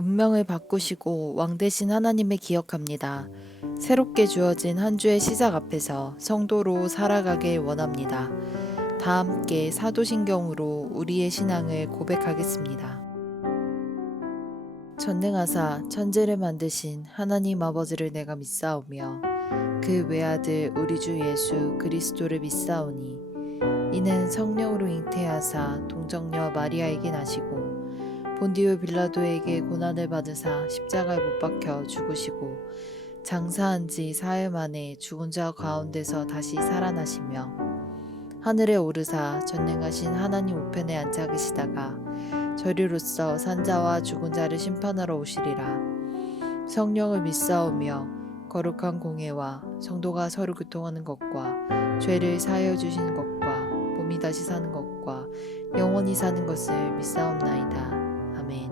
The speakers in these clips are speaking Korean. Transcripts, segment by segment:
운명을 바꾸시고 왕 되신 하나님을 기억합니다. 새롭게 주어진 한 주의 시작 앞에서 성도로 살아가길 원합니다. 다 함께 사도신경으로 우리의 신앙을 고백하겠습니다. 전능하사 천지를 만드신 하나님 아버지를 내가 믿사오며 그 외아들 우리 주 예수 그리스도를 믿사오니 이는 성령으로 잉태하사 동정녀 마리아에게 나시고 본디오 빌라도에게 고난을 받으사 십자가에 못 박혀 죽으시고 장사한 지 사흘 만에 죽은 자 가운데서 다시 살아나시며 하늘에 오르사 전능하신 하나님 우편에 앉아 계시다가 저리로서 산자와 죽은 자를 심판하러 오시리라. 성령을 믿사오며 거룩한 공예와 성도가 서로 교통하는 것과 죄를 사하여 주시는 것과 몸이 다시 사는 것과 영원히 사는 것을 믿사옵나이다. 아멘.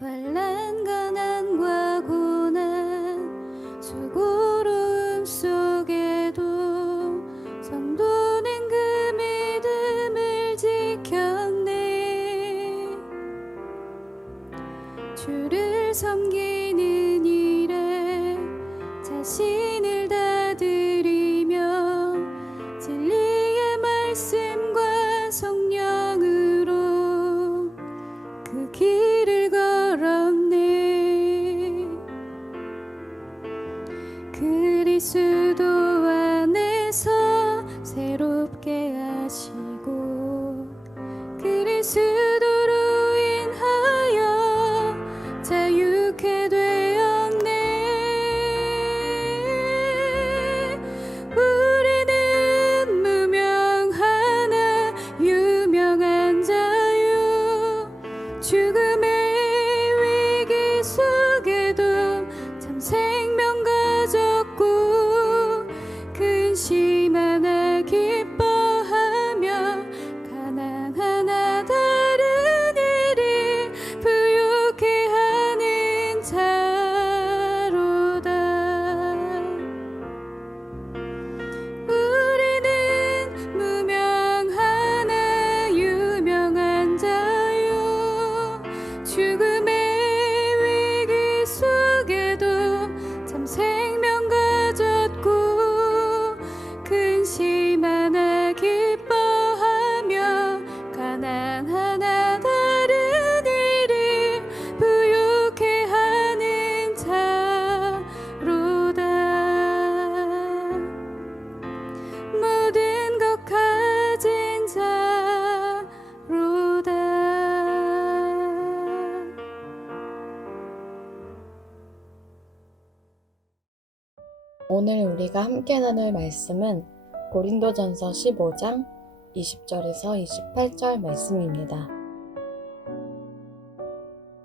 환난 가난과 고난 수고로움 속에도 성도는 그 믿음을 지켰네. 주를 섬기는 일에 자신을 다 드리며 진리의 말씀과 성령으로 그 길을 걸었네. 그리스도 안에서 새롭게 하시고 그리스도로 인하여 자유케 되었네. 우리는 무명하나 유명한 자유 죽음의 위기 속에도 참 생명 가졌고 근심 하나 기뻐하며 가난 하나 다른 일을 부욕해 하는 자로다. 우리는 무명하나 유명한 자유 죽음의 위기 속에도 참 생명 가졌고 근심 하나 기뻐하며 가난 하나 다른 일을 부욕해 하는 자로다. 모든 것 가진 자로다. 오늘 우리가 함께 나눌 말씀은 고린도전서 15장 20절에서 28절 말씀입니다.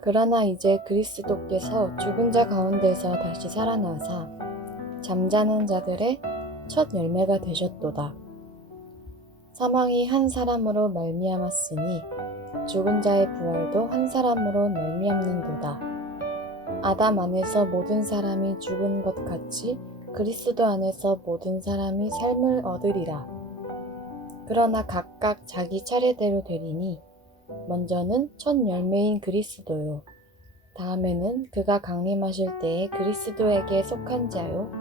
그러나 이제 그리스도께서 죽은 자 가운데서 다시 살아나사 잠자는 자들의 첫 열매가 되셨도다. 사망이 한 사람으로 말미암았으니 죽은 자의 부활도 한 사람으로 말미암는도다. 아담 안에서 모든 사람이 죽은 것 같이 그리스도 안에서 모든 사람이 삶을 얻으리라. 그러나 각각 자기 차례대로 되리니 먼저는 첫 열매인 그리스도요. 다음에는 그가 강림하실 때에 그리스도에게 속한 자요.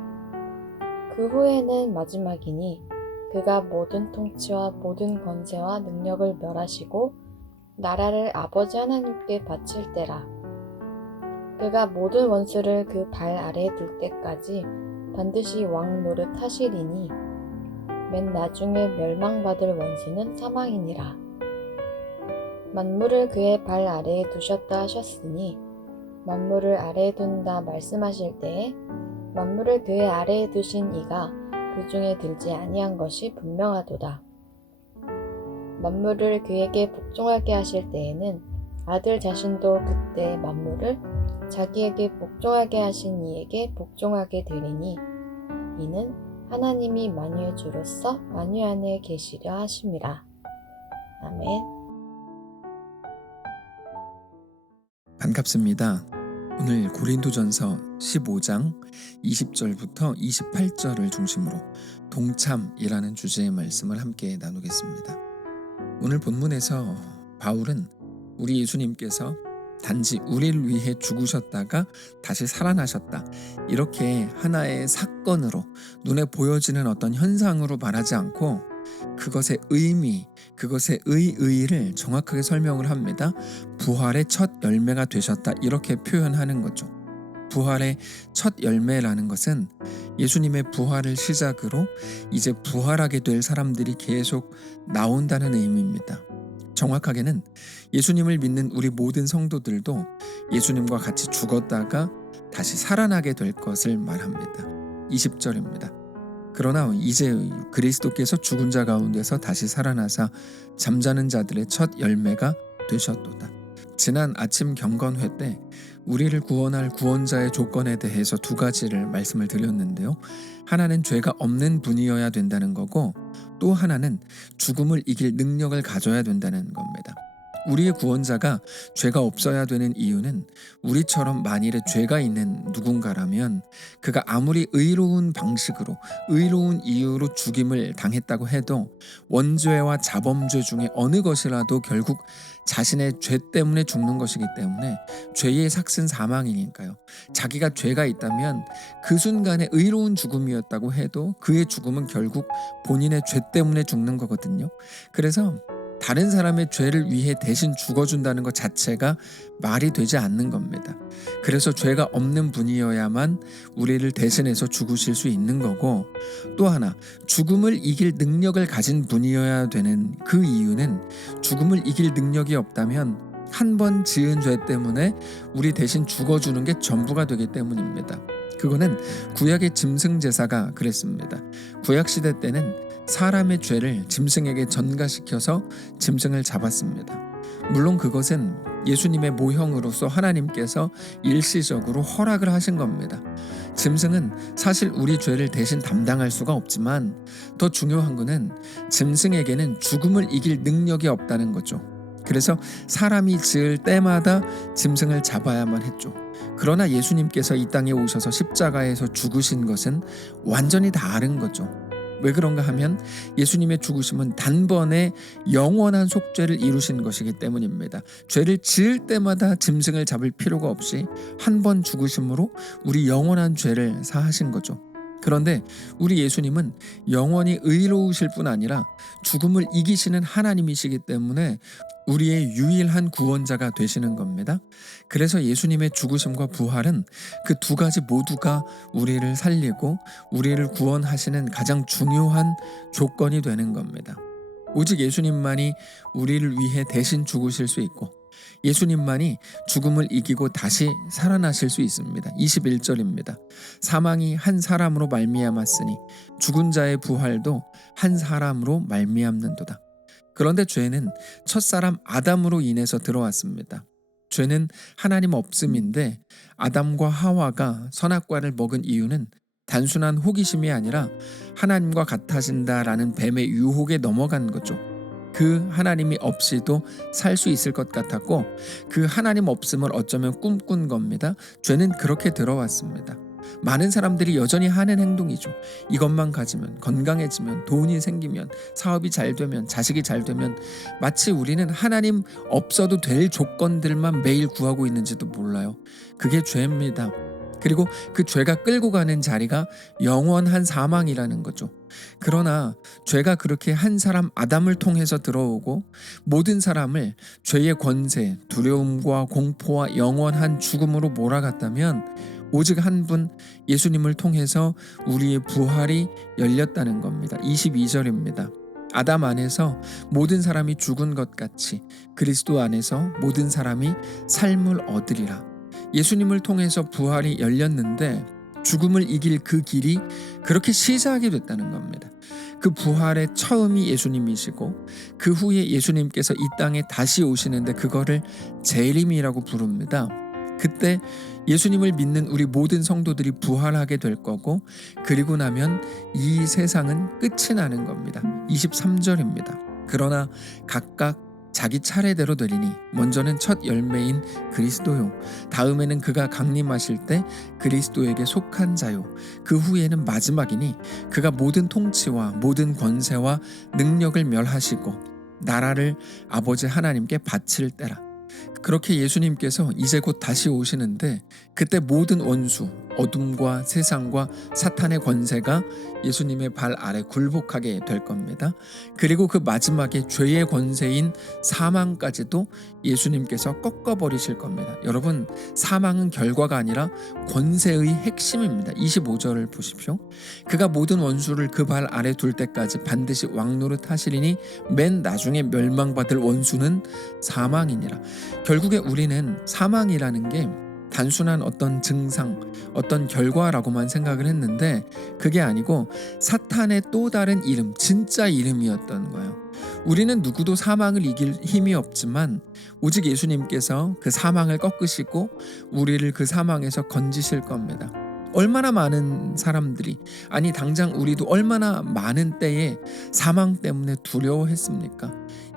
그 후에는 마지막이니 그가 모든 통치와 모든 권세와 능력을 멸하시고 나라를 아버지 하나님께 바칠 때라. 그가 모든 원수를 그 발 아래에 둘 때까지 반드시 왕 노릇 하시리니 맨 나중에 멸망받을 원수는 사망이니라. 만물을 그의 발 아래에 두셨다 하셨으니 만물을 아래에 둔다 말씀하실 때에 만물을 그의 아래에 두신 이가 그 중에 들지 아니한 것이 분명하도다. 만물을 그에게 복종하게 하실 때에는 아들 자신도 그때 만물을 자기에게 복종하게 하신 이에게 복종하게 되리니 이는 하나님이 만유의 주로서 만유 안에 계시려 하심이라. 아멘. 반갑습니다. 오늘 고린도전서 15장 20절부터 28절을 중심으로 동참이라는 주제의 말씀을 함께 나누겠습니다. 오늘 본문에서 바울은 우리 예수님께서 단지 우리를 위해 죽으셨다가 다시 살아나셨다, 이렇게 하나의 사건으로 눈에 보여지는 어떤 현상으로 말하지 않고 그것의 의미, 그것의 의의를 정확하게 설명을 합니다. 부활의 첫 열매가 되셨다, 이렇게 표현하는 거죠. 부활의 첫 열매라는 것은 예수님의 부활을 시작으로 이제 부활하게 될 사람들이 계속 나온다는 의미입니다. 정확하게는 예수님을 믿는 우리 모든 성도들도 예수님과 같이 죽었다가 다시 살아나게 될 것을 말합니다. 20절입니다. 그러나 이제 그리스도께서 죽은 자 가운데서 다시 살아나사 잠자는 자들의 첫 열매가 되셨도다. 지난 아침 경건회 때 우리를 구원할 구원자의 조건에 대해서 두 가지를 말씀을 드렸는데요. 하나는 죄가 없는 분이어야 된다는 거고, 또 하나는 죽음을 이길 능력을 가져야 된다는 겁니다. 우리의 구원자가 죄가 없어야 되는 이유는 우리처럼 만일에 죄가 있는 누군가라면 그가 아무리 의로운 방식으로, 의로운 이유로 죽임을 당했다고 해도 원죄와 자범죄 중에 어느 것이라도 결국 자신의 죄 때문에 죽는 것이기 때문에, 죄의 삭은 사망이니까요. 자기가 죄가 있다면 그 순간에 의로운 죽음이었다고 해도 그의 죽음은 결국 본인의 죄 때문에 죽는 거거든요. 그래서 다른 사람의 죄를 위해 대신 죽어준다는 것 자체가 말이 되지 않는 겁니다. 그래서 죄가 없는 분이어야만 우리를 대신해서 죽으실 수 있는 거고, 또 하나 죽음을 이길 능력을 가진 분이어야 되는 그 이유는 죽음을 이길 능력이 없다면 한 번 지은 죄 때문에 우리 대신 죽어주는 게 전부가 되기 때문입니다. 그거는 구약의 짐승제사가 그랬습니다. 구약시대 때는 사람의 죄를 짐승에게 전가시켜서 짐승을 잡았습니다. 물론 그것은 예수님의 모형으로서 하나님께서 일시적으로 허락을 하신 겁니다. 짐승은 사실 우리 죄를 대신 담당할 수가 없지만 더 중요한 것은 짐승에게는 죽음을 이길 능력이 없다는 거죠. 그래서 사람이 지을 때마다 짐승을 잡아야만 했죠. 그러나 예수님께서 이 땅에 오셔서 십자가에서 죽으신 것은 완전히 다른 거죠. 왜 그런가 하면 예수님의 죽으심은 단번에 영원한 속죄를 이루신 것이기 때문입니다. 죄를 지을 때마다 짐승을 잡을 필요가 없이 한 번 죽으심으로 우리 영원한 죄를 사하신 거죠. 그런데 우리 예수님은 영원히 의로우실 뿐 아니라 죽음을 이기시는 하나님이시기 때문에 우리의 유일한 구원자가 되시는 겁니다. 그래서 예수님의 죽으심과 부활은 그 두 가지 모두가 우리를 살리고 우리를 구원하시는 가장 중요한 조건이 되는 겁니다. 오직 예수님만이 우리를 위해 대신 죽으실 수 있고, 예수님만이 죽음을 이기고 다시 살아나실 수 있습니다. 21절입니다. 사망이 한 사람으로 말미암았으니 죽은 자의 부활도 한 사람으로 말미암는도다. 그런데 죄는 첫사람 아담으로 인해서 들어왔습니다. 죄는 하나님 없음인데 아담과 하와가 선악과를 먹은 이유는 단순한 호기심이 아니라 하나님과 같아진다라는 뱀의 유혹에 넘어간 거죠. 그 하나님이 없이도 살 수 있을 것 같았고, 그 하나님 없음을 어쩌면 꿈꾼 겁니다. 죄는 그렇게 들어왔습니다. 많은 사람들이 여전히 하는 행동이죠. 이것만 가지면, 건강해지면, 돈이 생기면, 사업이 잘 되면, 자식이 잘 되면 마치 우리는 하나님 없어도 될 조건들만 매일 구하고 있는지도 몰라요. 그게 죄입니다. 그리고 그 죄가 끌고 가는 자리가 영원한 사망이라는 거죠. 그러나 죄가 그렇게 한 사람 아담을 통해서 들어오고 모든 사람을 죄의 권세, 두려움과 공포와 영원한 죽음으로 몰아갔다면, 오직 한 분 예수님을 통해서 우리의 부활이 열렸다는 겁니다. 22절입니다. 아담 안에서 모든 사람이 죽은 것 같이 그리스도 안에서 모든 사람이 삶을 얻으리라. 예수님을 통해서 부활이 열렸는데 죽음을 이길 그 길이 그렇게 시작이 됐다는 겁니다. 그 부활의 처음이 예수님이시고 그 후에 예수님께서 이 땅에 다시 오시는데 그거를 재림이라고 부릅니다. 그때 예수님을 믿는 우리 모든 성도들이 부활하게 될 거고, 그리고 나면 이 세상은 끝이 나는 겁니다. 23절입니다. 그러나 각각 자기 차례대로 되리니 먼저는 첫 열매인 그리스도요 다음에는 그가 강림하실 때 그리스도에게 속한 자요 그 후에는 마지막이니 그가 모든 통치와 모든 권세와 능력을 멸하시고 나라를 아버지 하나님께 바칠 때라. 그렇게 예수님께서 이제 곧 다시 오시는데 그때 모든 원수, 어둠과 세상과 사탄의 권세가 예수님의 발 아래 굴복하게 될 겁니다. 그리고 그 마지막에 죄의 권세인 사망까지도 예수님께서 꺾어버리실 겁니다. 여러분, 사망은 결과가 아니라 권세의 핵심입니다. 25절을 보십시오. 그가 모든 원수를 그 발 아래 둘 때까지 반드시 왕노릇 하시리니 맨 나중에 멸망받을 원수는 사망이니라. 결국에 우리는 사망이라는 게 단순한 어떤 증상, 어떤 결과라고만 생각을 했는데 그게 아니고 사탄의 또 다른 이름, 진짜 이름이었던 거예요. 우리는 누구도 사망을 이길 힘이 없지만 오직 예수님께서 그 사망을 꺾으시고 우리를 그 사망에서 건지실 겁니다. 얼마나 많은 사람들이, 아니 당장 우리도 얼마나 많은 때에 사망 때문에 두려워했습니까?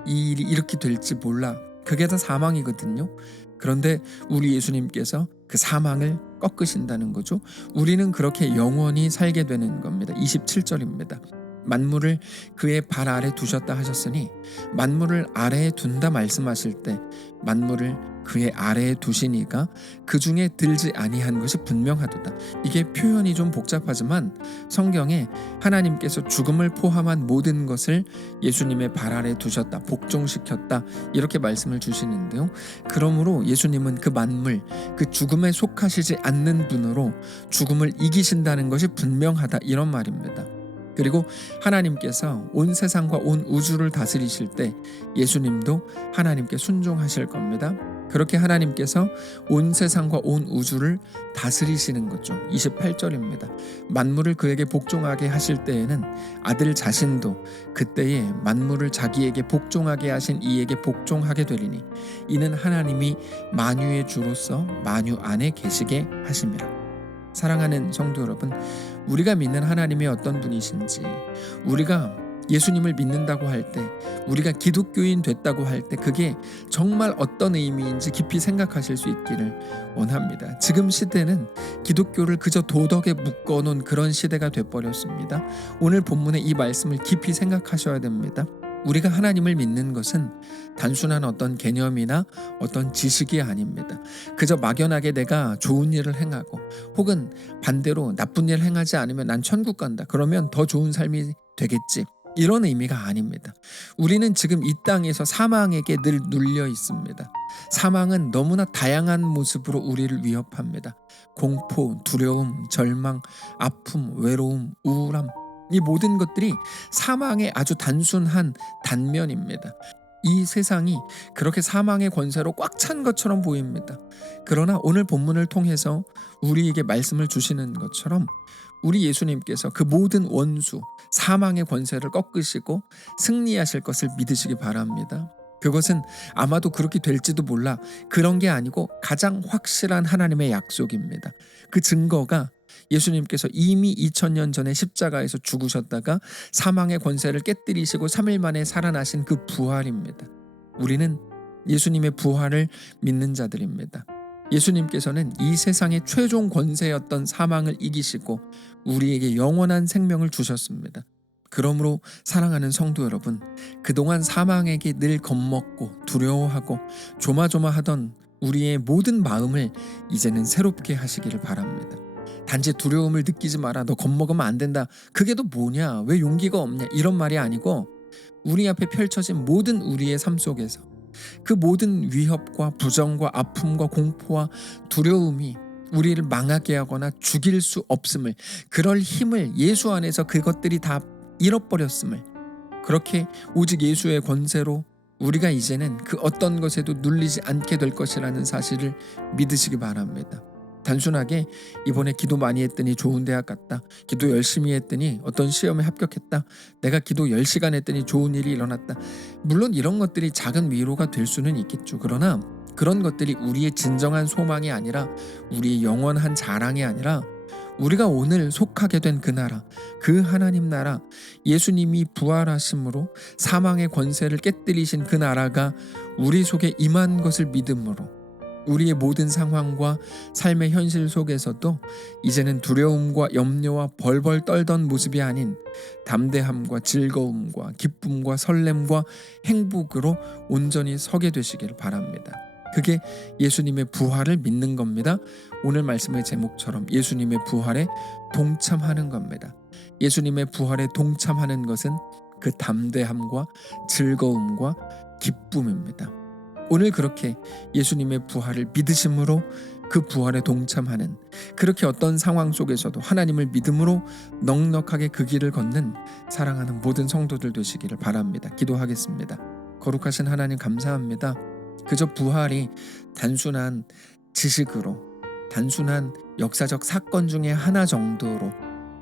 이 일이 이렇게 될지 몰라. 그게 다 사망이거든요. 그런데 우리 예수님께서 그 사망을 꺾으신다는 거죠. 우리는 그렇게 영원히 살게 되는 겁니다. 27절입니다. 만물을 그의 발 아래 두셨다 하셨으니 만물을 아래에 둔다 말씀하실 때 만물을 그의 아래에 두시니가 그 중에 들지 아니한 것이 분명하도다. 이게 표현이 좀 복잡하지만 성경에 하나님께서 죽음을 포함한 모든 것을 예수님의 발 아래 두셨다, 복종시켰다 이렇게 말씀을 주시는데요. 그러므로 예수님은 그 만물, 그 죽음에 속하시지 않는 분으로 죽음을 이기신다는 것이 분명하다 이런 말입니다. 그리고 하나님께서 온 세상과 온 우주를 다스리실 때 예수님도 하나님께 순종하실 겁니다. 그렇게 하나님께서 온 세상과 온 우주를 다스리시는 거죠. 28절입니다. 만물을 그에게 복종하게 하실 때에는 아들 자신도 그때에 만물을 자기에게 복종하게 하신 이에게 복종하게 되리니 이는 하나님이 만유의 주로서 만유 안에 계시게 하심이라. 사랑하는 성도 여러분, 우리가 믿는 하나님이 어떤 분이신지, 우리가 예수님을 믿는다고 할 때, 우리가 기독교인 됐다고 할 때 그게 정말 어떤 의미인지 깊이 생각하실 수 있기를 원합니다. 지금 시대는 기독교를 그저 도덕에 묶어놓은 그런 시대가 돼버렸습니다. 오늘 본문의 이 말씀을 깊이 생각하셔야 됩니다. 우리가 하나님을 믿는 것은 단순한 어떤 개념이나 어떤 지식이 아닙니다. 그저 막연하게 내가 좋은 일을 행하고 혹은 반대로 나쁜 일을 행하지 않으면 난 천국 간다. 그러면 더 좋은 삶이 되겠지. 이런 의미가 아닙니다. 우리는 지금 이 땅에서 사망에게 늘 눌려 있습니다. 사망은 너무나 다양한 모습으로 우리를 위협합니다. 공포, 두려움, 절망, 아픔, 외로움, 우울함, 이 모든 것들이 사망의 아주 단순한 단면입니다. 이 세상이 그렇게 사망의 권세로 꽉 찬 것처럼 보입니다. 그러나 오늘 본문을 통해서 우리에게 말씀을 주시는 것처럼 우리 예수님께서 그 모든 원수, 사망의 권세를 꺾으시고 승리하실 것을 믿으시기 바랍니다. 그것은 아마도 그렇게 될지도 몰라. 그런 게 아니고 가장 확실한 하나님의 약속입니다. 그 증거가 예수님께서 이미 2000년 전에 십자가에서 죽으셨다가 사망의 권세를 깨뜨리시고 3일 만에 살아나신 그 부활입니다. 우리는 예수님의 부활을 믿는 자들입니다. 예수님께서는 이 세상의 최종 권세였던 사망을 이기시고 우리에게 영원한 생명을 주셨습니다. 그러므로 사랑하는 성도 여러분, 그동안 사망에게 늘 겁먹고 두려워하고 조마조마하던 우리의 모든 마음을 이제는 새롭게 하시기를 바랍니다. 단지 두려움을 느끼지 마라, 너 겁먹으면 안 된다, 그게 또 뭐냐, 왜 용기가 없냐, 이런 말이 아니고 우리 앞에 펼쳐진 모든 우리의 삶 속에서 그 모든 위협과 부정과 아픔과 공포와 두려움이 우리를 망하게 하거나 죽일 수 없음을, 그럴 힘을 예수 안에서 그것들이 다 잃어버렸음을, 그렇게 오직 예수의 권세로 우리가 이제는 그 어떤 것에도 눌리지 않게 될 것이라는 사실을 믿으시기 바랍니다. 단순하게 이번에 기도 많이 했더니 좋은 대학 갔다, 기도 열심히 했더니 어떤 시험에 합격했다, 내가 기도 10시간 했더니 좋은 일이 일어났다, 물론 이런 것들이 작은 위로가 될 수는 있겠죠. 그러나 그런 것들이 우리의 진정한 소망이 아니라, 우리의 영원한 자랑이 아니라 우리가 오늘 속하게 된 그 나라, 그 하나님 나라, 예수님이 부활하심으로 사망의 권세를 깨뜨리신 그 나라가 우리 속에 임한 것을 믿음으로 우리의 모든 상황과 삶의 현실 속에서도 이제는 두려움과 염려와 벌벌 떨던 모습이 아닌 담대함과 즐거움과 기쁨과 설렘과 행복으로 온전히 서게 되시기를 바랍니다. 그게 예수님의 부활을 믿는 겁니다. 오늘 말씀의 제목처럼 예수님의 부활에 동참하는 겁니다. 예수님의 부활에 동참하는 것은 그 담대함과 즐거움과 기쁨입니다. 오늘 그렇게 예수님의 부활을 믿으심으로 그 부활에 동참하는, 그렇게 어떤 상황 속에서도 하나님을 믿음으로 넉넉하게 그 길을 걷는 사랑하는 모든 성도들 되시기를 바랍니다. 기도하겠습니다. 거룩하신 하나님 감사합니다. 그저 부활이 단순한 지식으로, 단순한 역사적 사건 중에 하나 정도로,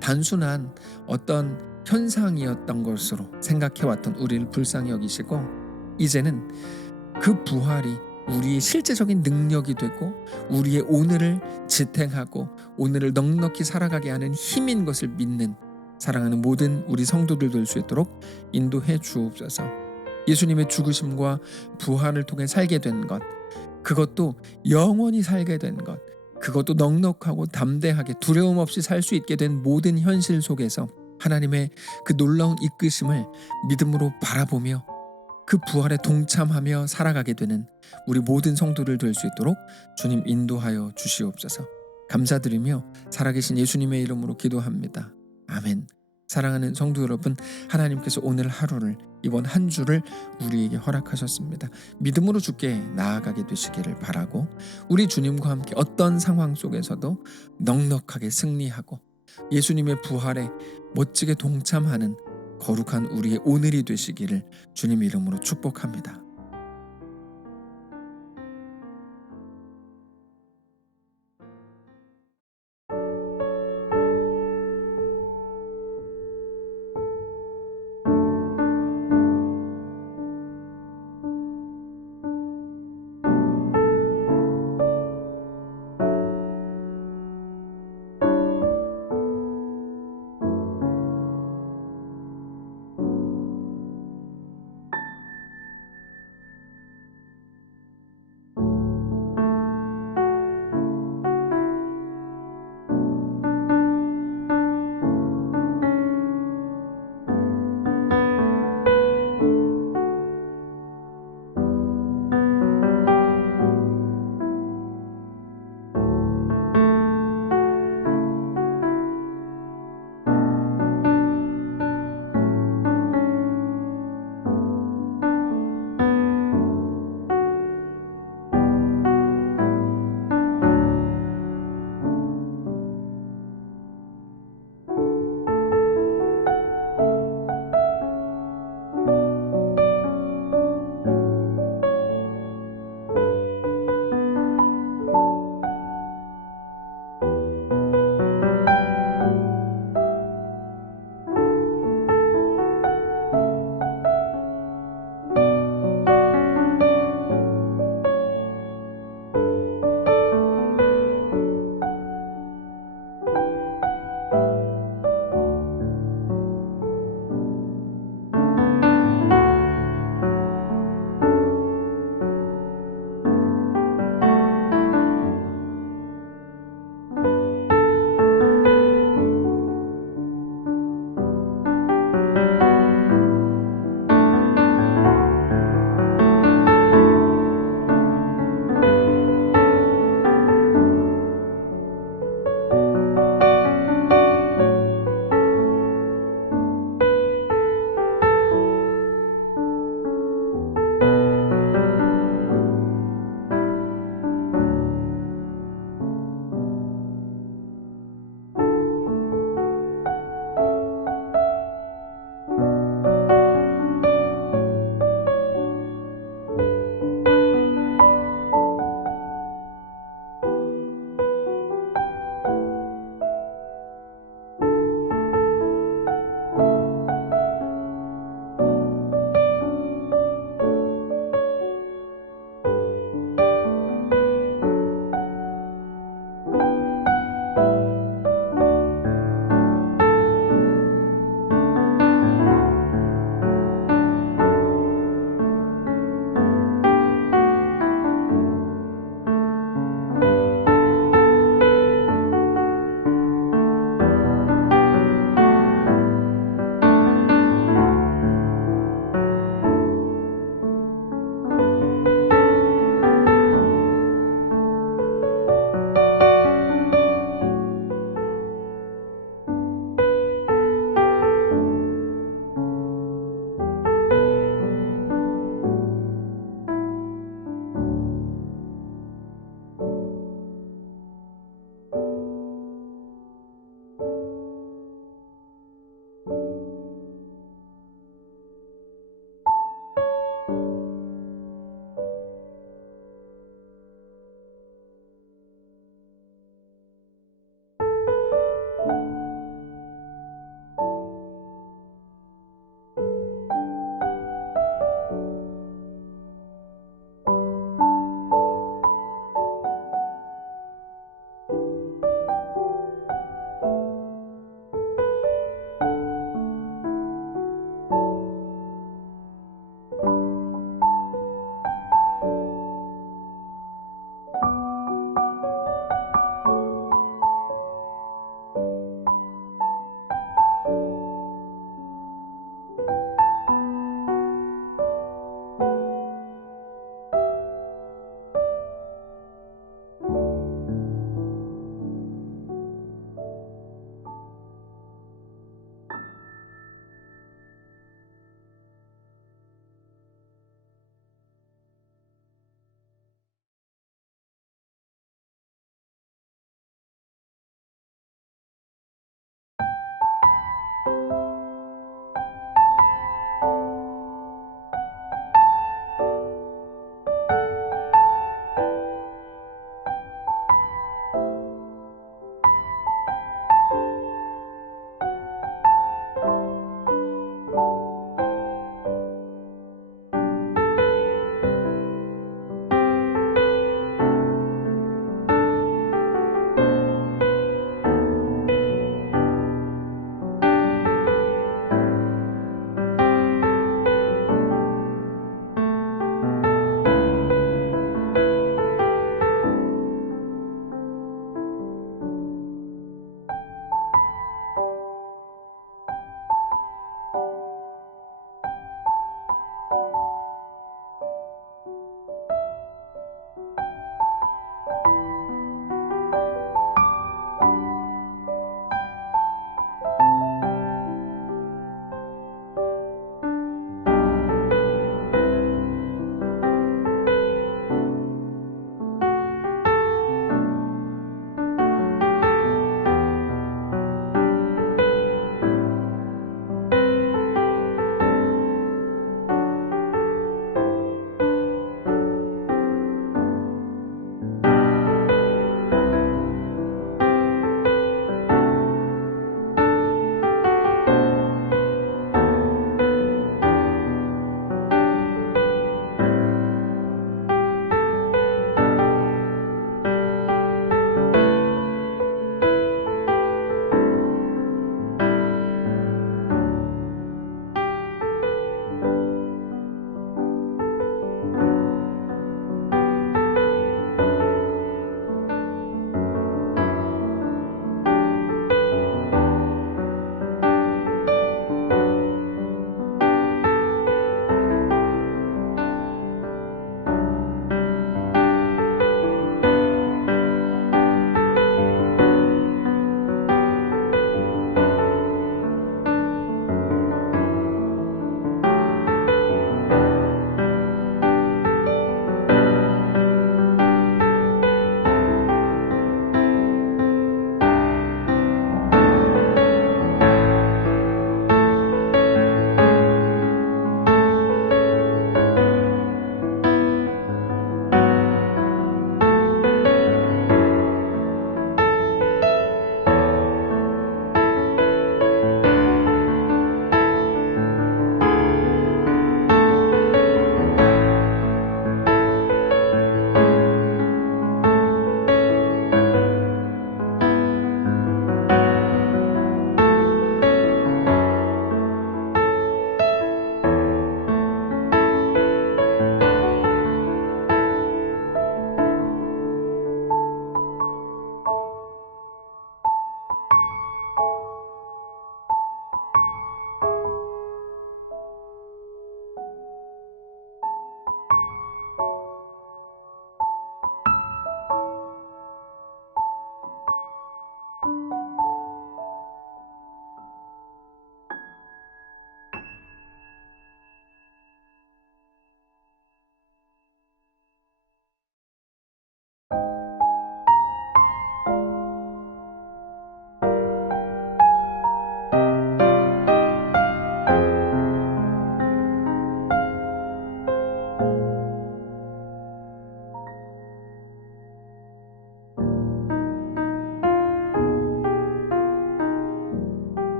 단순한 어떤 현상이었던 것으로 생각해왔던 우리를 불쌍히 여기시고, 이제는 그 부활이 우리의 실제적인 능력이 되고 우리의 오늘을 지탱하고 오늘을 넉넉히 살아가게 하는 힘인 것을 믿는 사랑하는 모든 우리 성도들 될 수 있도록 인도해 주옵소서. 예수님의 죽으심과 부활을 통해 살게 된 것, 그것도 영원히 살게 된 것, 그것도 넉넉하고 담대하게 두려움 없이 살 수 있게 된 모든 현실 속에서 하나님의 그 놀라운 이끄심을 믿음으로 바라보며 그 부활에 동참하며 살아가게 되는 우리 모든 성도들 될 수 있도록 주님 인도하여 주시옵소서. 감사드리며 살아계신 예수님의 이름으로 기도합니다. 아멘. 사랑하는 성도 여러분, 하나님께서 오늘 하루를, 이번 한 주를 우리에게 허락하셨습니다. 믿음으로 주께 나아가게 되시기를 바라고, 우리 주님과 함께 어떤 상황 속에서도 넉넉하게 승리하고 예수님의 부활에 멋지게 동참하는 거룩한 우리의 오늘이 되시기를 주님 이름으로 축복합니다.